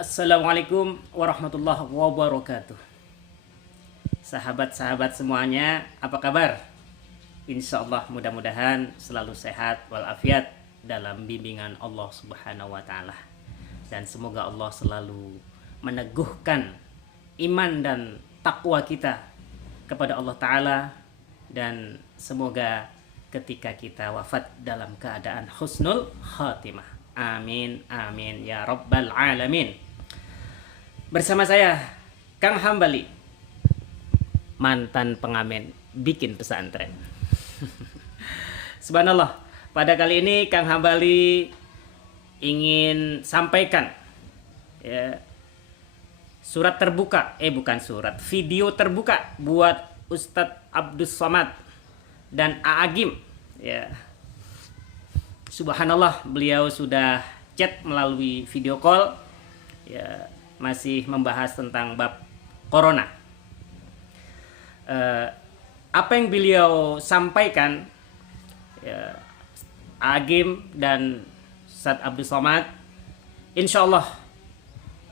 Assalamualaikum warahmatullahi wabarakatuh. Sahabat-sahabat semuanya, apa kabar? Insya Allah mudah-mudahan selalu sehat walafiat dalam bimbingan Allah Subhanahu wa Ta'ala, dan semoga Allah selalu meneguhkan iman dan takwa kita kepada Allah Ta'ala, dan semoga ketika kita wafat dalam keadaan husnul khatimah. Amin amin ya rabbal alamin. Bersama saya Kang Hambali, mantan pengamen bikin pesantren. Subhanallah, pada kali ini Kang Hambali ingin sampaikan ya, surat terbuka, bukan surat, video terbuka buat Ustadz Abdus Somad dan Aagim ya. Subhanallah, beliau sudah chat melalui video call ya, masih membahas tentang bab corona. Apa yang beliau sampaikan ya, Agim dan Ustadz Abdul Somad insya Allah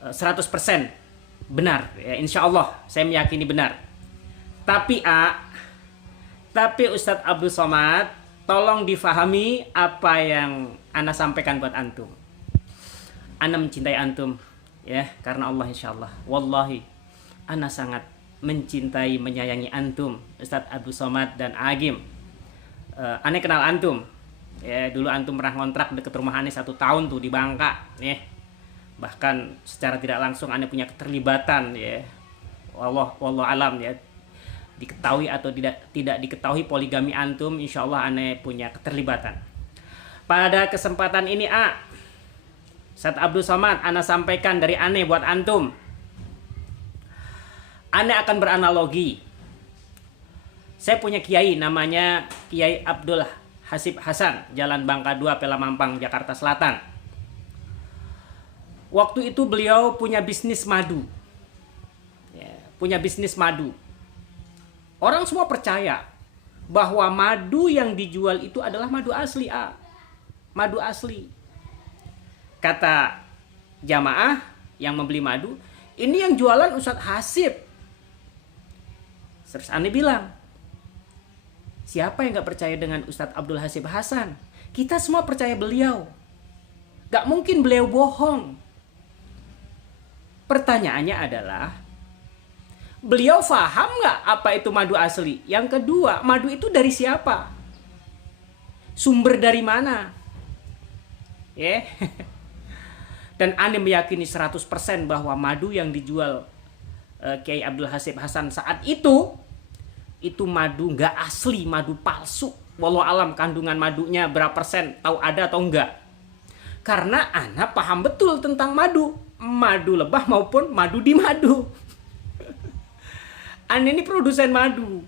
100% benar ya, insya Allah saya meyakini benar. Tapi Ustadz Abdul Somad, tolong difahami apa yang Ana sampaikan buat antum. Ana mencintai antum ya, karena Allah insyaallah. Wallahi Ana sangat mencintai, menyayangi antum, Ustadz Abdul Somad dan Agim. Ana kenal antum ya, dulu antum pernah ngontrak deket rumah Ana 1 tahun tuh di Bangka ya. Bahkan secara tidak langsung Ana punya keterlibatan ya. Wallahu alam ya, diketahui atau tidak diketahui poligami antum, insya Allah Ane punya keterlibatan. Pada kesempatan ini Ustadz Abdul Somad, Ana sampaikan dari Ane buat antum. Ane akan beranalogi. Saya punya kiai namanya Kiai Abdul Hasib Hasan, Jalan Bangka 2, Pelamampang, Jakarta Selatan. Waktu itu beliau punya bisnis madu ya, punya bisnis madu. Orang semua percaya bahwa madu yang dijual itu adalah madu asli, madu asli. Kata jamaah yang membeli madu, ini yang jualan Ustadz Hasib. Terus Ane bilang, siapa yang gak percaya dengan Ustadz Abdul Hasib Hasan? Kita semua percaya beliau. Gak mungkin beliau bohong. Pertanyaannya adalah, beliau paham nggak apa itu madu asli? Yang kedua, madu itu dari siapa? Sumber dari mana? Ya. Dan Ane meyakini 100% bahwa madu yang dijual Kiai Abdul Hasib Hasan saat itu madu nggak asli, madu palsu. Wallahu alam kandungan madunya berapa persen, tahu ada atau enggak? Karena Ana paham betul tentang madu lebah maupun madu di madu. Ane ini produsen madu.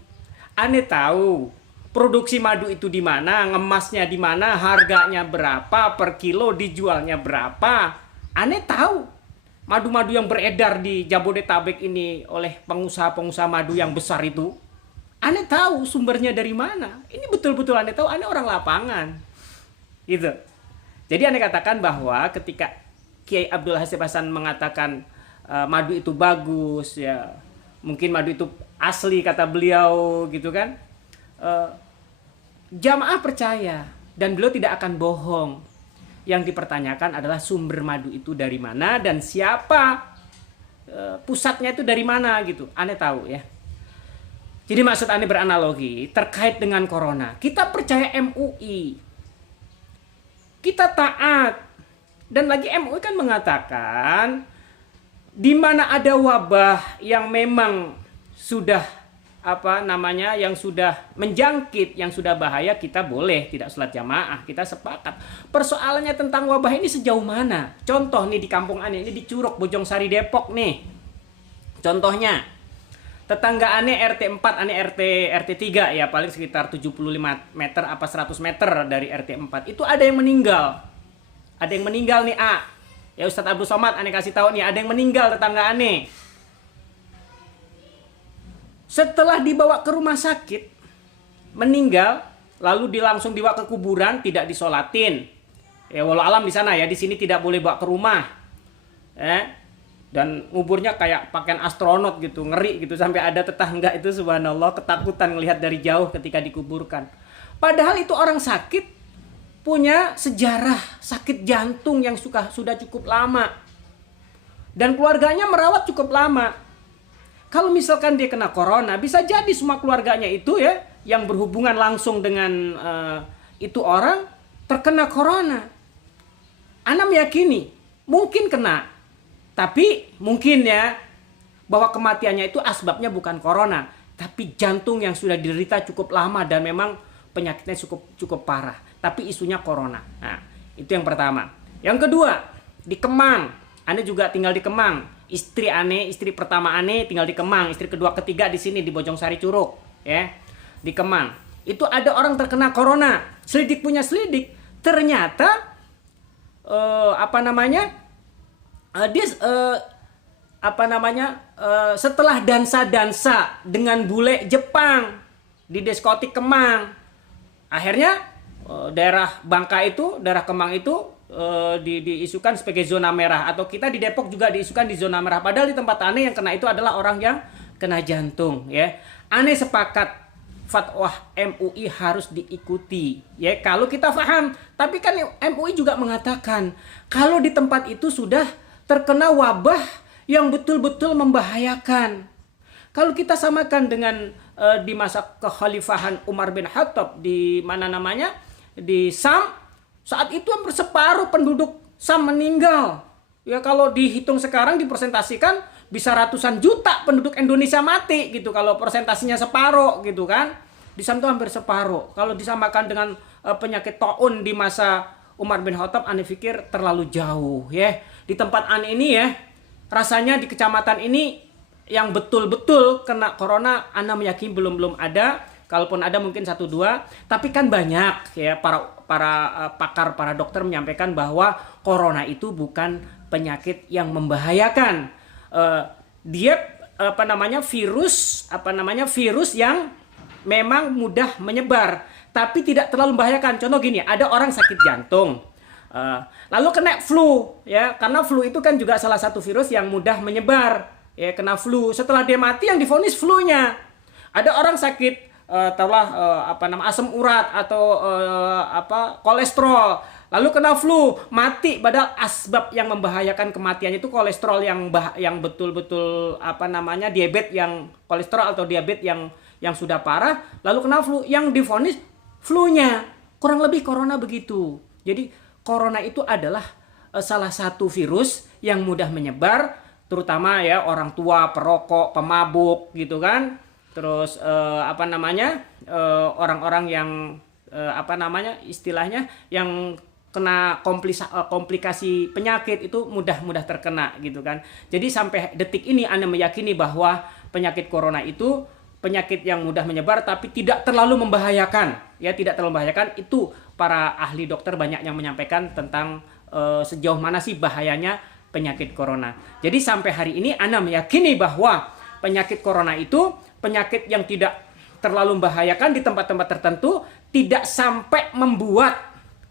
Ane tahu produksi madu itu di mana, ngemasnya di mana, harganya berapa per kilo, dijualnya berapa. Ane tahu madu-madu yang beredar di Jabodetabek ini oleh pengusaha-pengusaha madu yang besar itu. Ane tahu sumbernya dari mana. Ini betul-betul Ane tahu, Ane orang lapangan. Gitu. Jadi Ane katakan bahwa ketika Kiai Abdul Hasib Hasan mengatakan madu itu bagus ya, mungkin madu itu asli kata beliau gitu kan, jamaah percaya dan beliau tidak akan bohong. Yang dipertanyakan adalah sumber madu itu dari mana dan siapa, pusatnya itu dari mana gitu. Ane tahu ya. Jadi maksud Ane beranalogi terkait dengan corona. Kita percaya MUI, kita taat, dan lagi MUI kan mengatakan di mana ada wabah yang memang sudah yang sudah menjangkit, yang sudah bahaya, kita boleh tidak sholat jamaah, kita sepakat. Persoalannya tentang wabah ini sejauh mana? Contoh nih di kampung Ane, ini di Curug, Bojongsari, Depok nih. Contohnya, tetangga Ane RT 4, Ane RT 3 ya, paling sekitar 75 meter apa 100 meter dari RT 4. Itu ada yang meninggal. Ada yang meninggal nih ya Ustadz Abdul Somad, Ane kasih tahu nih, ada yang meninggal tetangga Ane. Setelah dibawa ke rumah sakit, meninggal, lalu langsung dibawa ke kuburan, tidak disolatin. Ya walau alam di sana ya, di sini tidak boleh bawa ke rumah. dan nguburnya kayak pakaian astronot gitu, ngeri gitu, sampai ada tetangga itu subhanallah ketakutan ngelihat dari jauh ketika dikuburkan. Padahal itu orang sakit punya sejarah sakit jantung yang sudah cukup lama dan keluarganya merawat cukup lama. Kalau misalkan dia kena corona, bisa jadi semua keluarganya itu ya yang berhubungan langsung dengan itu orang terkena corona. Ana meyakini mungkin kena, tapi mungkin ya bahwa kematiannya itu asbabnya bukan corona, tapi jantung yang sudah diderita cukup lama dan memang penyakitnya cukup parah. Tapi isunya corona. Nah, itu yang pertama. Yang kedua, di Kemang. Ane juga tinggal di Kemang. Istri pertama Ane tinggal di Kemang. Istri kedua ketiga di sini di Bojongsari Curug, ya. Di Kemang. Itu ada orang terkena corona. Selidik punya selidik. Ternyata setelah dansa-dansa dengan bule Jepang di diskotik Kemang, akhirnya daerah Kemang itu diisukan sebagai zona merah, atau kita di Depok juga diisukan di zona merah. Padahal di tempat Ane yang kena itu adalah orang yang kena jantung, ya. Ane sepakat fatwa MUI harus diikuti, ya, kalau kita paham. Tapi kan MUI juga mengatakan kalau di tempat itu sudah terkena wabah yang betul-betul membahayakan. Kalau kita samakan dengan di masa kekhalifahan Umar bin Khattab di di Sam, saat itu hampir separuh penduduk Sam meninggal. Ya, kalau dihitung sekarang dipresentasikan bisa ratusan juta penduduk Indonesia mati gitu kalau persentasinya separuh gitu kan. Di Sam itu hampir separuh. Kalau disamakan dengan penyakit taun di masa Umar bin Khattab, Ane pikir terlalu jauh, ya. Di tempat Ane ini ya, rasanya di kecamatan ini yang betul-betul kena corona Ane meyakini belum ada. Kalaupun ada mungkin 1-2, tapi kan banyak ya para pakar, para dokter menyampaikan bahwa corona itu bukan penyakit yang membahayakan. Dia virus yang memang mudah menyebar, tapi tidak terlalu membahayakan. Contoh gini, ada orang sakit jantung, lalu kena flu, ya, karena flu itu kan juga salah satu virus yang mudah menyebar, ya, kena flu. Setelah dia mati yang divonis flu-nya. Ada orang sakit asam urat atau kolesterol, lalu kena flu, mati, padahal asbab yang membahayakan kematiannya itu kolesterol yang betul-betul diabetes yang kolesterol atau diabetes yang sudah parah, lalu kena flu, yang divonis flu-nya. Kurang lebih corona begitu. Jadi corona itu adalah salah satu virus yang mudah menyebar, terutama ya orang tua, perokok, pemabuk gitu kan. Terus orang-orang yang istilahnya yang kena komplikasi penyakit itu mudah terkena gitu kan. Jadi sampai detik ini Anda meyakini bahwa penyakit corona itu penyakit yang mudah menyebar tapi tidak terlalu membahayakan, ya, tidak terlalu membahayakan. Itu para ahli dokter banyak yang menyampaikan tentang sejauh mana sih bahayanya penyakit corona. Jadi sampai hari ini Anda meyakini bahwa penyakit corona itu penyakit yang tidak terlalu membahayakan di tempat-tempat tertentu, tidak sampai membuat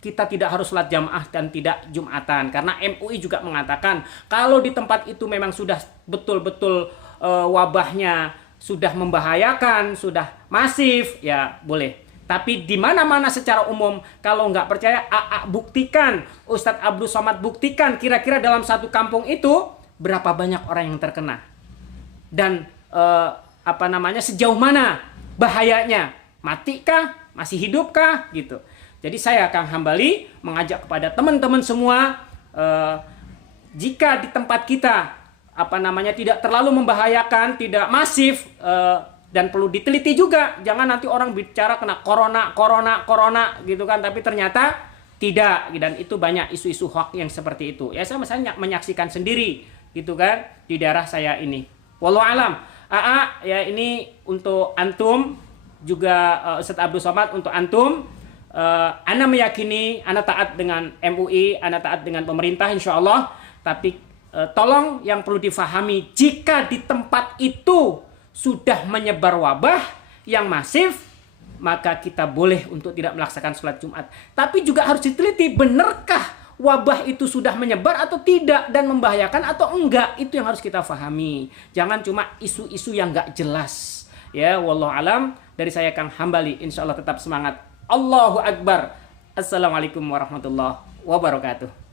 kita tidak harus sholat jamaah dan tidak jumatan. Karena MUI juga mengatakan kalau di tempat itu memang sudah betul-betul wabahnya sudah membahayakan, sudah masif, ya boleh. Tapi di mana-mana secara umum, kalau nggak percaya, buktikan, Ustadz Abdul Somad buktikan kira-kira dalam satu kampung itu berapa banyak orang yang terkena. Dan sejauh mana bahayanya, matikah, masih hidupkah gitu. Jadi saya Kang Hambali mengajak kepada teman-teman semua, jika di tempat kita tidak terlalu membahayakan, tidak masif, dan perlu diteliti juga, jangan nanti orang bicara kena corona gitu kan, tapi ternyata tidak. Dan itu banyak isu-isu hoax yang seperti itu. Ya, saya menyaksikan sendiri gitu kan di daerah saya ini. Wallahu alam. Ya, ini untuk antum juga, Ustadz Abdul Somad, untuk antum, Ana meyakini Ana taat dengan MUI, Ana taat dengan pemerintah insyaallah. Tapi tolong yang perlu difahami, jika di tempat itu sudah menyebar wabah yang masif, maka kita boleh untuk tidak melaksanakan sholat Jumat. Tapi juga harus diteliti, benarkah wabah itu sudah menyebar atau tidak dan membahayakan atau enggak, itu yang harus kita pahami. Jangan cuma isu-isu yang enggak jelas. Ya, wallahu alam. Dari saya Kang Hambali, insyaallah tetap semangat. Allahu Akbar. Assalamualaikum warahmatullahi wabarakatuh.